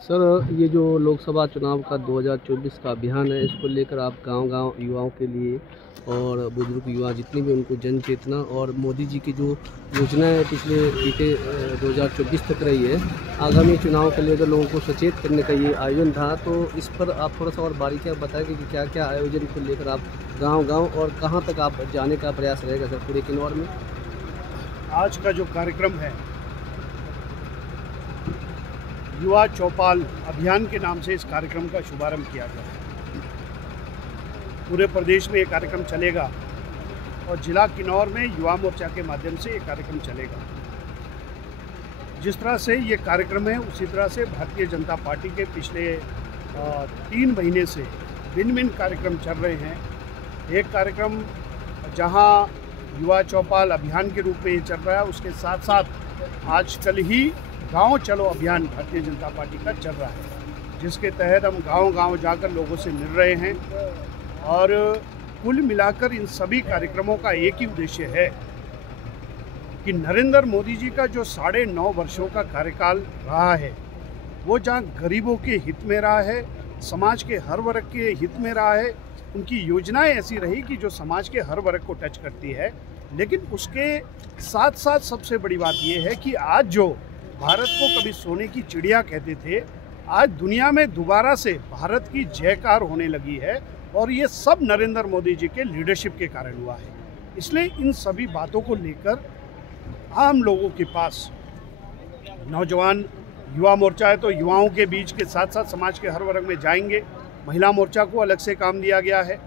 Sir, ये जो लोकसभा चुनाव का 2024 का अभियान है, इसको लेकर आप गांव-गांव युवाओं के लिए और बुजुर्ग युवा जितनी भी उनको जन चेतना और मोदी जी की जो योजनाएं पिछले बीते 2024 तक रही है, आगामी चुनाव के लिए अगर लोगों को सचेत करने का ये आयोजन था, तो इस पर आप थोड़ा-सा और बारीकियाँ बताएँगे कि क्या-क्या आयोजन को लेकर आप गाँव-गाँव और कहाँ तक आप जाने का प्रयास रहेगा सर पूरे किन्नौर में? आज का जो कार्यक्रम है, युवा चौपाल अभियान के नाम से इस कार्यक्रम का शुभारंभ किया गया है। पूरे प्रदेश में ये कार्यक्रम चलेगा और जिला किन्नौर में युवा मोर्चा के माध्यम से ये कार्यक्रम चलेगा। जिस तरह से ये कार्यक्रम है, उसी तरह से भारतीय जनता पार्टी के पिछले 3 महीने से भिन्न कार्यक्रम चल रहे हैं। एक कार्यक्रम जहां युवा चौपाल अभियान के रूप में ये चल रहा है, उसके साथ साथ आजकल ही गांव चलो अभियान भारतीय जनता पार्टी का चल रहा है, जिसके तहत हम गांव-गांव जाकर लोगों से मिल रहे हैं। और कुल मिलाकर इन सभी कार्यक्रमों का एक ही उद्देश्य है कि नरेंद्र मोदी जी का जो 9.5 वर्षों का कार्यकाल रहा है, वो जहां गरीबों के हित में रहा है, समाज के हर वर्ग के हित में रहा है। उनकी योजनाएं ऐसी रही कि जो समाज के हर वर्ग को टच करती है। लेकिन उसके साथ साथ सबसे बड़ी बात यह है कि आज जो भारत को कभी सोने की चिड़िया कहते थे, आज दुनिया में दोबारा से भारत की जयकार होने लगी है, और ये सब नरेंद्र मोदी जी के लीडरशिप के कारण हुआ है। इसलिए इन सभी बातों को लेकर आम लोगों के पास, नौजवान युवा मोर्चा है तो युवाओं के बीच के साथ साथ समाज के हर वर्ग में जाएंगे। महिला मोर्चा को अलग से काम दिया गया है,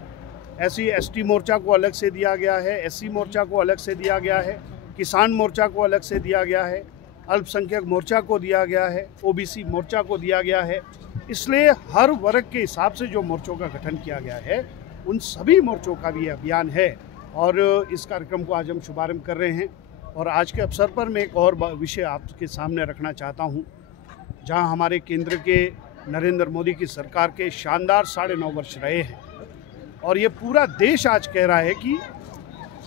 SC/ST मोर्चा को अलग से दिया गया है, SC मोर्चा को अलग से दिया गया है, किसान मोर्चा को अलग से दिया गया है, अल्पसंख्यक मोर्चा को दिया गया है, OBC मोर्चा को दिया गया है। इसलिए हर वर्ग के हिसाब से जो मोर्चों का गठन किया गया है, उन सभी मोर्चों का भी अभियान है। और इस कार्यक्रम को आज हम शुभारंभ कर रहे हैं। और आज के अवसर पर मैं एक और विषय आपके सामने रखना चाहता हूं, जहां हमारे केंद्र के नरेंद्र मोदी की सरकार के शानदार 9.5 वर्ष रहे हैं, और ये पूरा देश आज कह रहा है कि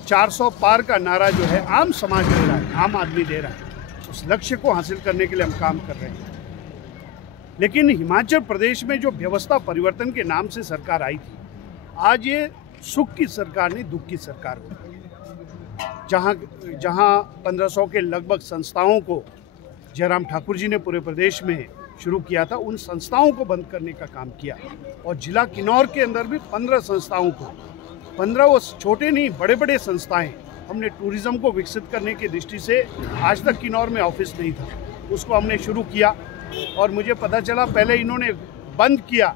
400 पार का नारा जो है आम समाज दे रहा है, आम आदमी दे रहा है। उस लक्ष्य को हासिल करने के लिए हम काम कर रहे हैं। लेकिन हिमाचल प्रदेश में जो व्यवस्था परिवर्तन के नाम से सरकार आई थी, आज ये सुख की सरकार नहीं, दुख की सरकार हो गई। जहां 1500 के लगभग संस्थाओं को जयराम ठाकुर जी ने पूरे प्रदेश में शुरू किया था, उन संस्थाओं को बंद करने का काम किया। और जिला किन्नौर के अंदर भी 15 संस्थाओं को, 15 वो छोटे नहीं, बड़े बड़े संस्थाएं, हमने टूरिज्म को विकसित करने की दृष्टि से, आज तक किन्नौर में ऑफिस नहीं था, उसको हमने शुरू किया। और मुझे पता चला पहले इन्होंने बंद किया,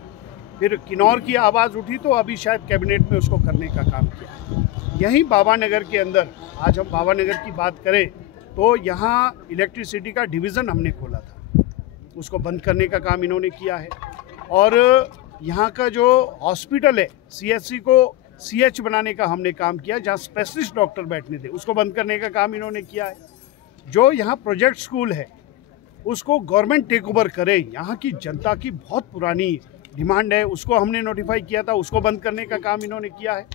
फिर किन्नौर की आवाज़ उठी तो अभी शायद कैबिनेट में उसको करने का काम किया। यहीं बाबा नगर के अंदर, आज हम बाबा नगर की बात करें तो यहाँ इलेक्ट्रिसिटी का डिवीज़न हमने खोला था, उसको बंद करने का काम इन्होंने किया है। और यहाँ का जो हॉस्पिटल है, CHC को CH बनाने का हमने काम किया, जहाँ स्पेशलिस्ट डॉक्टर बैठने थे, उसको बंद करने का काम इन्होंने किया है। जो यहाँ प्रोजेक्ट स्कूल है, उसको गवर्नमेंट टेक ओवर करे, यहाँ की जनता की बहुत पुरानी डिमांड है, उसको हमने नोटिफाई किया था, उसको बंद करने का काम इन्होंने किया है।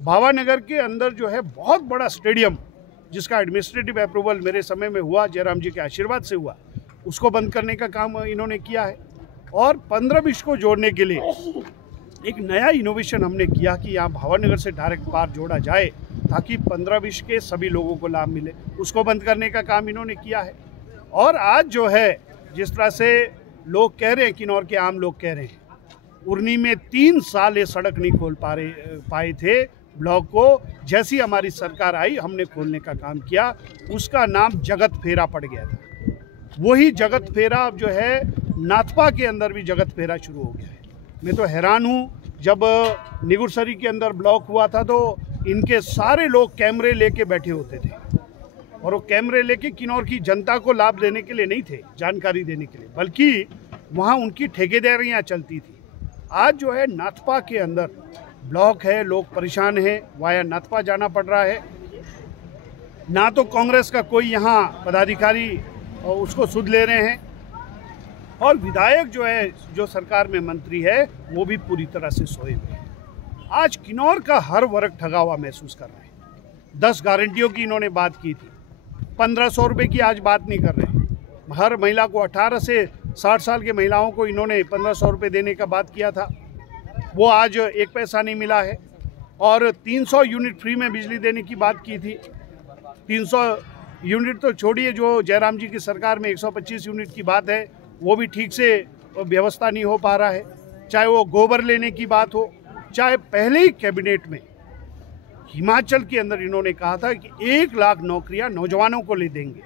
बाबा नगर के अंदर जो है बहुत बड़ा स्टेडियम, जिसका एडमिनिस्ट्रेटिव अप्रूवल मेरे समय में हुआ, जयराम जी के आशीर्वाद से हुआ, उसको बंद करने का काम इन्होंने किया है। और 15-20 को जोड़ने के लिए एक नया इनोवेशन हमने किया कि यहाँ भावानगर से डायरेक्ट पार जोड़ा जाए, ताकि 15-20 के सभी लोगों को लाभ मिले, उसको बंद करने का काम इन्होंने किया है। और आज जो है, जिस तरह से लोग कह रहे हैं, किन्नौर के आम लोग कह रहे हैं, उरनी में 3 साल ये सड़क नहीं खोल पाए थे ब्लॉक को, जैसी हमारी सरकार आई हमने खोलने का काम किया। उसका नाम जगत फेरा पड़ गया था। वही जगत फेरा अब जो है नाथपा के अंदर भी जगत फेरा शुरू हो गया है। मैं तो हैरान हूँ, जब निगुरसरी के अंदर ब्लॉक हुआ था तो इनके सारे लोग कैमरे लेके बैठे होते थे, और वो कैमरे लेके किन्नौर की जनता को लाभ देने के लिए नहीं थे, जानकारी देने के लिए, बल्कि वहाँ उनकी ठेकेदारियाँ चलती थी। आज जो है नाथपा के अंदर ब्लॉक है, लोग परेशान हैं, वाया नाथपा जाना पड़ रहा है। ना तो कांग्रेस का कोई यहाँ पदाधिकारी उसको सुध ले रहे हैं, और विधायक जो है, जो सरकार में मंत्री है, वो भी पूरी तरह से सोए हुए हैं। आज किन्नौर का हर वर्ग ठगा हुआ महसूस कर रहा है। 10 गारंटियों की इन्होंने बात की थी, 1500 रुपये की आज बात नहीं कर रहे हैं। हर महिला को 18 से 60 साल के महिलाओं को इन्होंने 1500 रुपये देने का बात किया था, वो आज 1 पैसा नहीं मिला है। और 300 यूनिट फ्री में बिजली देने की बात की थी। 300 यूनिट तो छोड़िए, जो जयराम जी की सरकार में 125 यूनिट की बात है, वो भी ठीक से व्यवस्था नहीं हो पा रहा है। चाहे वो गोबर लेने की बात हो, चाहे पहले ही कैबिनेट में हिमाचल के अंदर इन्होंने कहा था कि 1 लाख नौकरियां नौजवानों को ले देंगे।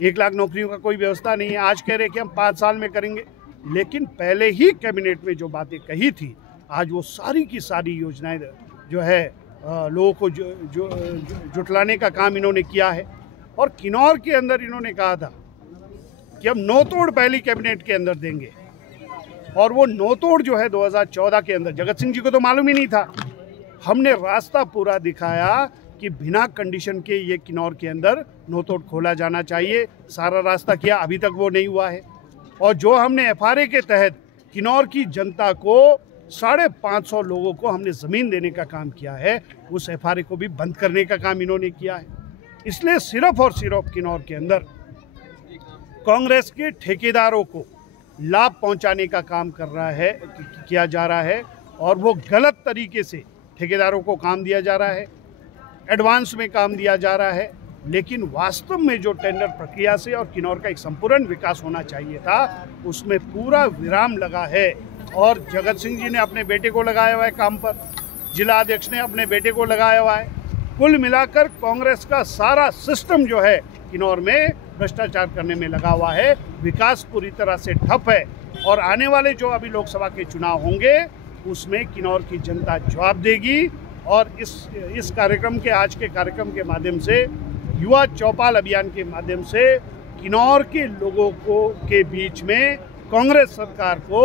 1 लाख नौकरियों का कोई व्यवस्था नहीं है। आज कह रहे कि हम 5 साल में करेंगे, लेकिन पहले ही कैबिनेट में जो बातें कही थी, आज वो सारी की सारी योजनाएं जो है लोगों को जुटलाने का काम इन्होंने किया है। और किन्नौर के अंदर इन्होंने कहा था कि हम नौतोड़ पहली कैबिनेट के अंदर देंगे, और वो नौतोड़ जो है 2014 के अंदर जगत सिंह जी को तो मालूम ही नहीं था। हमने रास्ता पूरा दिखाया कि बिना कंडीशन के ये किन्नौर के अंदर नौतोड़ खोला जाना चाहिए। सारा रास्ता किया, अभी तक वो नहीं हुआ है। और जो हमने FRA के तहत किन्नौर की जनता को 550 लोगों को हमने ज़मीन देने का काम किया है, उस FRA को भी बंद करने का काम इन्होंने किया है। इसलिए सिर्फ और सिर्फ किन्नौर के अंदर कांग्रेस के ठेकेदारों को लाभ पहुंचाने का काम किया जा रहा है, और वो गलत तरीके से ठेकेदारों को काम दिया जा रहा है, एडवांस में काम दिया जा रहा है। लेकिन वास्तव में जो टेंडर प्रक्रिया से और किन्नौर का एक संपूर्ण विकास होना चाहिए था, उसमें पूरा विराम लगा है। और जगत सिंह जी ने अपने बेटे को लगाया हुआ है काम पर, जिला अध्यक्ष ने अपने बेटे को लगाया हुआ है। कुल मिलाकर कांग्रेस का सारा सिस्टम जो है किन्नौर में भ्रष्टाचार करने में लगा हुआ है। विकास पूरी तरह से ठप है, और आने वाले जो अभी लोकसभा के चुनाव होंगे, उसमें किन्नौर की जनता जवाब देगी। और इस कार्यक्रम के, आज के कार्यक्रम के माध्यम से, युवा चौपाल अभियान के माध्यम से किन्नौर के लोगों के बीच में कांग्रेस सरकार को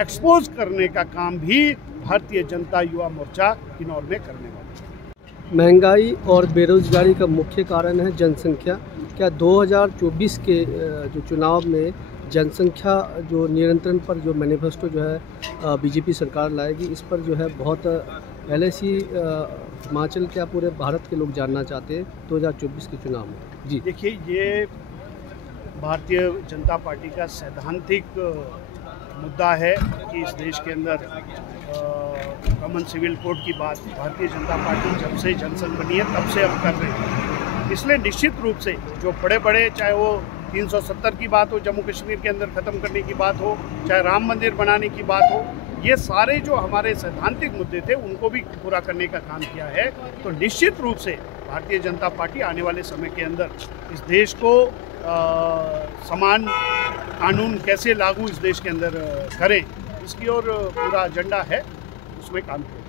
एक्सपोज करने का काम भी भारतीय जनता युवा मोर्चा किन्नौर में करने वाला है। महंगाई और बेरोजगारी का मुख्य कारण है जनसंख्या। क्या 2024 के जो चुनाव में जनसंख्या जो नियंत्रण पर जो मैनिफेस्टो जो है बीजेपी सरकार लाएगी, इस पर जो है बहुत पहले से हिमाचल क्या पूरे भारत के लोग जानना चाहते हैं 2024 के चुनाव में? जी देखिए, ये भारतीय जनता पार्टी का सैद्धांतिक मुद्दा है कि इस देश के अंदर कॉमन सिविल कोड की बात भारतीय जनता पार्टी जब से जनसंघ बनी है तब से हम कर रहे हैं। इसलिए निश्चित रूप से जो बड़े बड़े, चाहे वो 370 की बात हो, जम्मू कश्मीर के अंदर ख़त्म करने की बात हो, चाहे राम मंदिर बनाने की बात हो, ये सारे जो हमारे सैद्धांतिक मुद्दे थे उनको भी पूरा करने का काम किया है। तो निश्चित रूप से भारतीय जनता पार्टी आने वाले समय के अंदर इस देश को समान कानून कैसे लागू इस देश के अंदर करें, इसकी ओर पूरा एजेंडा है, उसमें काम करें।